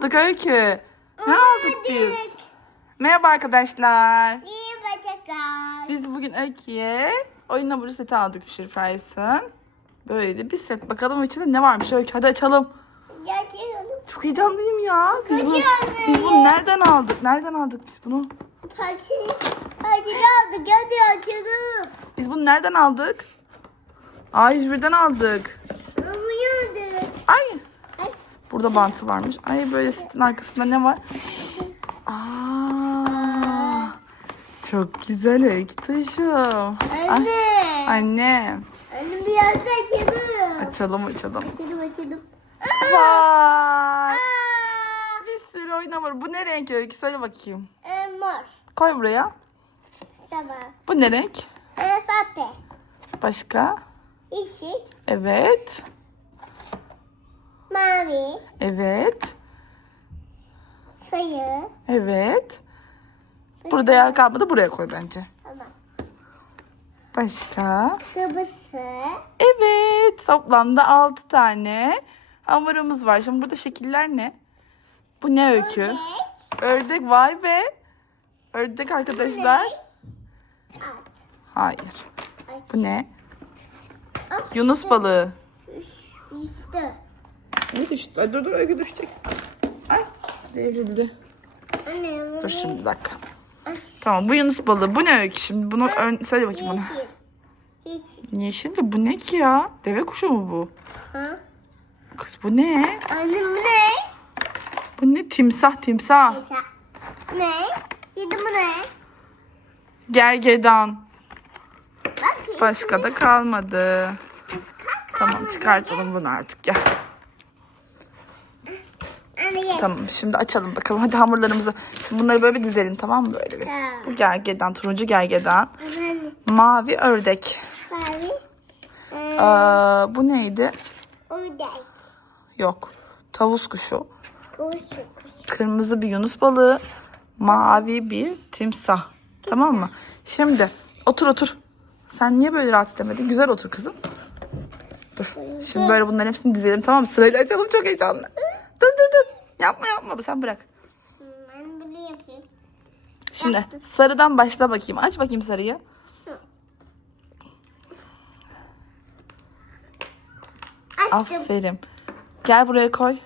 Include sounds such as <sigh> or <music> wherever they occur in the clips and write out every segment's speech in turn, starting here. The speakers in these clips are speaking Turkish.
aldık Öykü? Ne aldık biz? Merhaba arkadaşlar. İyi bacaklar. Biz bugün Öykü'ye oyun hamuru seti aldık Fisher Price'ın. Böyle bir set. Bakalım içinde ne varmış Öykü. Hadi açalım. Gerçekten Çok heyecanlıyım ya. Biz bunu, biz bunu nereden aldık? Nereden aldık biz bunu? parçayı aldık. Hadi açalım. Biz bunu nereden aldık? A101'den aldık. Ama aldık. Burada bantı varmış. Ay böyle setin arkasında ne var? Aa, çok güzel öykü tuşum. Ay, Anne. anne. Anne biraz da açalım. Açalım açalım. Açalım açalım. Vay. Aa. Bir sürü oyun hamuru. Bu ne renk öykü? Söyle bakayım. Ee, mor. Koy buraya. Tamam. Bu ne renk? Pape. Başka? Yeşil. Evet. Mavi. Evet. Sayı. Evet. Burada yer kalmadı. Buraya koy bence. Tamam. Başka? Kıbrısı. Evet. Toplamda 6 tane hamurumuz var. Şimdi burada şekiller ne? Bu ne öykü? Ördek. Ördek. Vay be. Ördek arkadaşlar. At. Hayır. Ay. Bu ne? Yunus balığı. İşte. Ne düştü? Ay, dur dur öykü düşecek. Ay devrildi. Anne. Dur şimdi bir dakika. Tamam bu Yunus balığı. Bu ne öykü şimdi? Bunu ör- söyle bakayım bana. Yeşil. De bu ne ki ya? Deve kuşu mu bu? Ha? Kız bu ne? Anne bu ne? Bu ne? Timsah timsah. Mesela. Ne? Şimdi bu ne? Gergedan. Bak. Başka da kalmadı. Tamam çıkartalım bunu artık ya. Tamam şimdi açalım bakalım. Hadi hamurlarımızı. Şimdi bunları böyle bir dizelim tamam mı? Böyle bir. Tamam. Bu gergedan, turuncu gergedan. Anne. Mavi ördek. Mavi. Ee, Aa, bu neydi? ördek. Yok. Tavus kuşu. Kuşu. Kırmızı bir yunus balığı. Mavi bir timsah. Tamam mı? Şimdi otur otur. Sen niye böyle rahat edemedin? Güzel otur kızım. Dur. Şimdi böyle bunların hepsini dizelim tamam mı? Sırayla açalım çok heyecanlı. Dur dur dur. Yapma yapma sen bırak. Ben bunu yapayım. Şimdi sarıdan başla bakayım. Aç bakayım sarıyı. Açtım. Aferin. Gel buraya koy.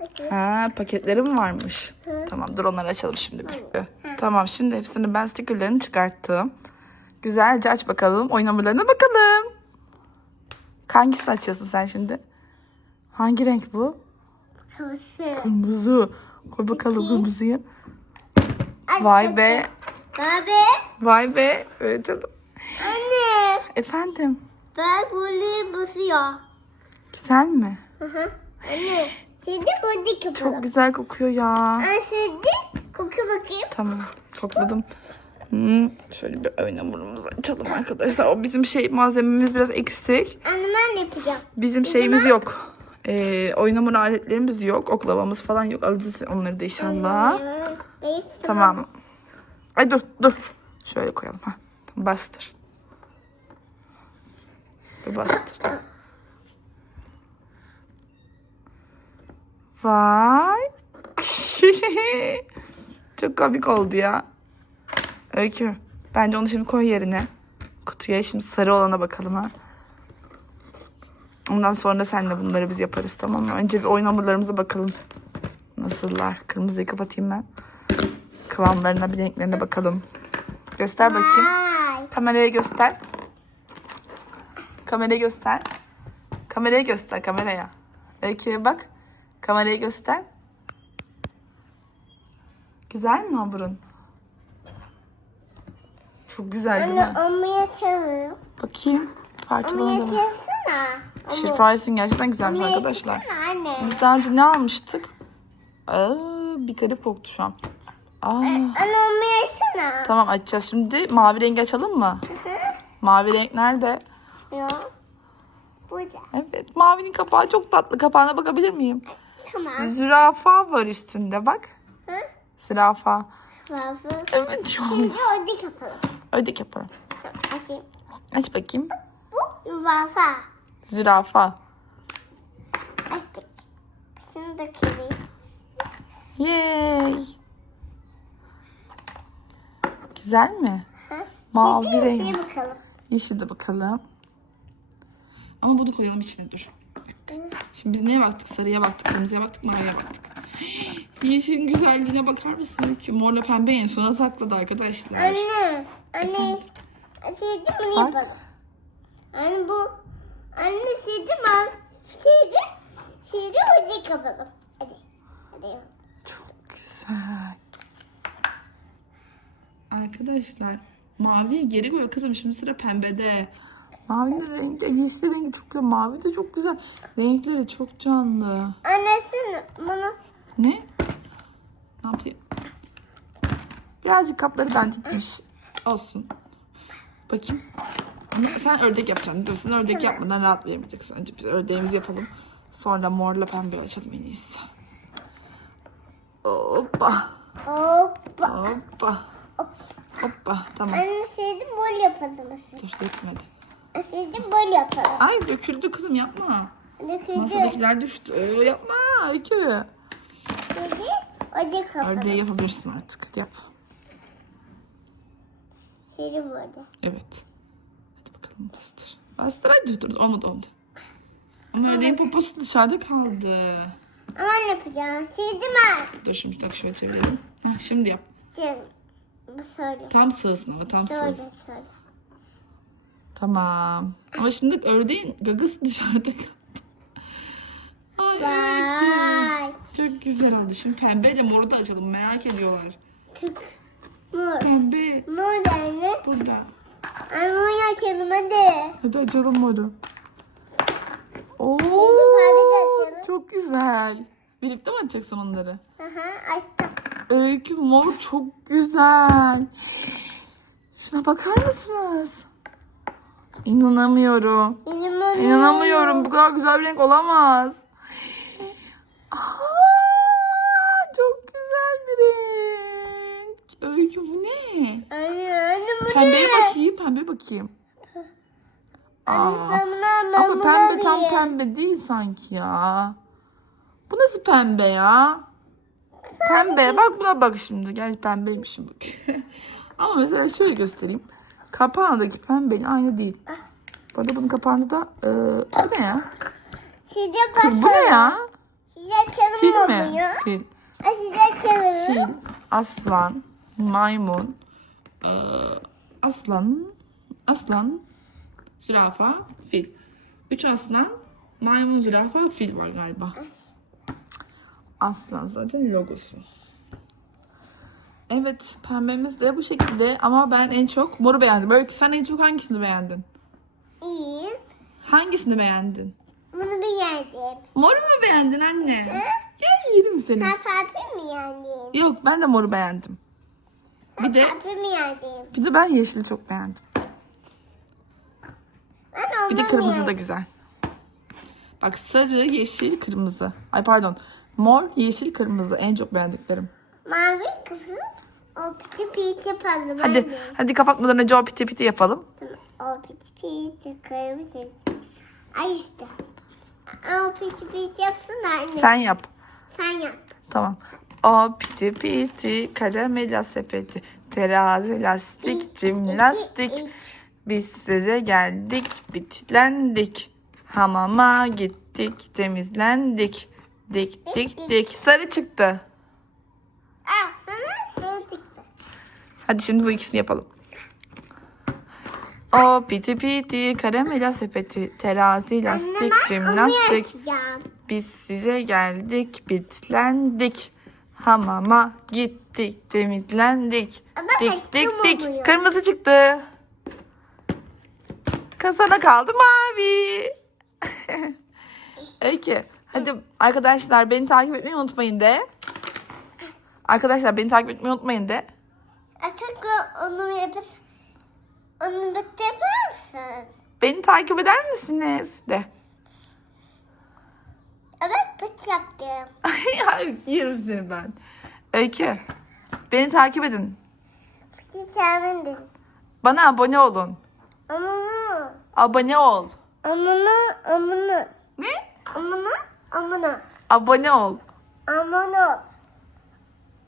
Bakayım. Ha paketlerim varmış. Tamam dur onları açalım şimdi bir. Tamam şimdi hepsini ben stickerlerini çıkarttım. Güzelce aç bakalım. Oyun hamurlarına bakalım. Hangisini açıyorsun sen şimdi? Hangi renk bu? Kafası. Kırmızı. Koy bakalım Peki. kırmızıyı. Vay be. Abi. Vay be. Evet canım. Anne. Efendim. Ben bunu basıyor. Güzel mi? Hı hı. Anne. Şimdi bunu kapalım. Çok güzel kokuyor ya. Anne şimdi koku bakayım. Tamam. Kokladım. Hmm, şöyle bir oyun hamurumuzu açalım arkadaşlar. O bizim şey malzememiz biraz eksik. Anne ben yapacağım. Bizim şeyimiz yok. Ee, oyun hamuru aletlerimiz yok. Oklavamız falan yok. Alacağız onları da inşallah. Tamam. Ay dur dur. Şöyle koyalım ha. Bastır. Bir bastır. Vay. <laughs> Çok komik oldu ya. Öykü. Bence onu şimdi koy yerine. Kutuya şimdi sarı olana bakalım ha. Ondan sonra senle bunları biz yaparız tamam mı? Önce bir oyun hamurlarımıza bakalım. Nasıllar? Kırmızıyı kapatayım ben. Kıvamlarına bir renklerine bakalım. Göster bakayım. Kameraya göster. Kameraya göster. Kameraya göster kameraya. Öykü'ye bak. Kameraya göster. Güzel mi hamurun? Çok güzel değil mi? onu yatalım. Bakayım. Parça Onu bana da. Fisher Price'in gerçekten güzelmiş Onu arkadaşlar. anne. Biz daha önce ne almıştık? Aa, bir garip koktu şu an. Aa, Anne onu yatsana. tamam açacağız şimdi. Mavi rengi açalım mı? Mavi renk nerede? Yok. Burada. Evet mavinin kapağı çok tatlı. Kapağına bakabilir miyim? Tamam. Zürafa var üstünde bak. Hı? Zürafa. Fazla. Evet. Şimdi orada kapalım. Ödek yapalım. Açayım. Aç bakayım. Bu yuvafa. Zürafa. Açtık. Şunu da kırayım. Yay. Güzel mi? Ha? Mavi Şimdi renk. şey bakalım. Yeşil de bakalım. Ama bunu koyalım içine dur. Şimdi biz neye baktık? Sarıya baktık, kırmızıya baktık, maviye baktık. <gasps> Yeşilin güzelliğine bakar mısın? Ki morla pembe en sona sakladı arkadaşlar. Anne. Anne. Şeydi bunu Bak. yapalım. Anne bu. Anne şeydi mi? Şeydi. Şeydi hadi kapalım. Hadi. Hadi. Çok güzel. Arkadaşlar maviyi geri koy kızım şimdi sıra pembede. Mavinin rengi, yeşil rengi çok güzel. Mavi de çok güzel. Renkleri çok canlı. Annesini bunu. Ne? Ne yapayım? Birazcık kapları dandikmiş. Olsun. Bakayım. Sen ördek yapacaksın. Dur sen ördek yapmadan rahat veremeyeceksin. Önce biz ördeğimizi yapalım. Sonra morla pembe açalım en iyisi. Hoppa. Hoppa. Hoppa. Hoppa. Tamam. Anne şeydi böyle yapalım. aslında. Dur geçmedi. Şeydi böyle yapalım. Ay döküldü kızım yapma. Döküldü. Masadakiler düştü. Ee, yapma Öykü. Şeydi hadi kapalım. Ördeği yapabilirsin artık. Hadi yap. Şeydi böyle. Evet. Bakalım bastır. Bastır hadi dur. Olmadı olmadı. Ama ördeğin poposu dışarıda kaldı. Ama ne yapacağım? Şeydi mi? Dur şimdi bak şöyle çevirelim. Hah, şimdi yap. Şimdi bu söyle. Tam sığsın ama tam Söyle sığsın. söyle. Tamam. Ama şimdi ördeğin gagası dışarıda kaldı. Ay. Vay. Çok güzel oldu. Şimdi pembeyle moru da açalım. Merak ediyorlar. Tık. Mor. Pembe. Mor da anne. Burada. Ay mor açalım hadi. Hadi açalım moru. Oo, açalım. çok güzel. Birlikte mi açacaksın onları? Aha açtım. Öykü mor çok güzel. Şuna bakar mısınız? İnanamıyorum. İnanamıyorum. İnanamıyorum. Bu kadar güzel bir renk olamaz. Aa, çok güzel bir renk. Öykü bu ne? Anne anne bu Pembeye ne? bakayım. Pembe bakayım. Anne Aa. sen bunu ben Ama bunu pembe tam alayım. pembe değil sanki ya. Bu nasıl pembe ya? Pembe. Bak buna bak şimdi. Gel pembeymişim bak. <laughs> Ama mesela şöyle göstereyim. Kapağındaki pembeyle aynı değil. Bu arada bunun kapağında da e, bu ne ya? Kız bu ne ya? Fil mi? Fil. Fil, aslan, maymun, e, aslan, aslan, zürafa, fil. Üç aslan, maymun, zürafa, fil var galiba. Aslan zaten logosu. Evet pembemiz de bu şekilde ama ben en çok moru beğendim. Böyle sen en çok hangisini beğendin? İyi. Hangisini beğendin? Bunu beğendim. Moru mu beğendin anne? Gel yerim seni. Sen mi yendin? Yok ben de moru beğendim. Bir de bir de ben yeşili çok beğendim. Ben Bir de kırmızı da güzel. Bak sarı, yeşil, kırmızı. Ay pardon. Mor, yeşil, kırmızı en çok beğendiklerim. Mavi kızım. O piti piti yapalım. Hadi hadi kapatmadan önce o piti piti yapalım. O piti piti kırmızı. Ay işte. O piti piti yapsın anne. Sen yap. Sen yap. Tamam. O piti piti karamela sepeti terazi lastik cimnastik biz size geldik bitlendik hamama gittik temizlendik dik dik dik sarı çıktı. Aa sana çıktı. Hadi şimdi bu ikisini yapalım. O piti piti karamela sepeti terazi Anne, lastik ben onu cimnastik yapacağım. Biz size geldik, bitlendik. Hamama gittik, temizlendik. Ama Dik dik dik. oluyor. Kırmızı çıktı. Kasana kaldı mavi. <laughs> Peki. Hadi arkadaşlar beni takip etmeyi unutmayın de. Arkadaşlar beni takip etmeyi unutmayın de. Artık onu yapıp onu yapar mısın? Beni takip eder misiniz de. Evet bit yaptım. Ay yerim seni ben. Öykü. Beni takip edin. Piti kendin. Bana abone olun. Amını. Abone ol. Amını. Amını. Ne? Amını. Amını. Abone ol. Amını.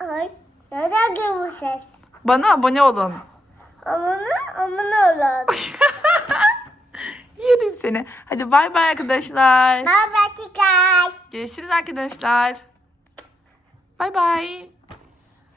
Ay. Nereden geliyor bu ses? Bana abone olun. Amına amına olan. <laughs> Yerim seni. Hadi bay bay arkadaşlar. Bye bye. Görüşürüz arkadaşlar. Bay bay.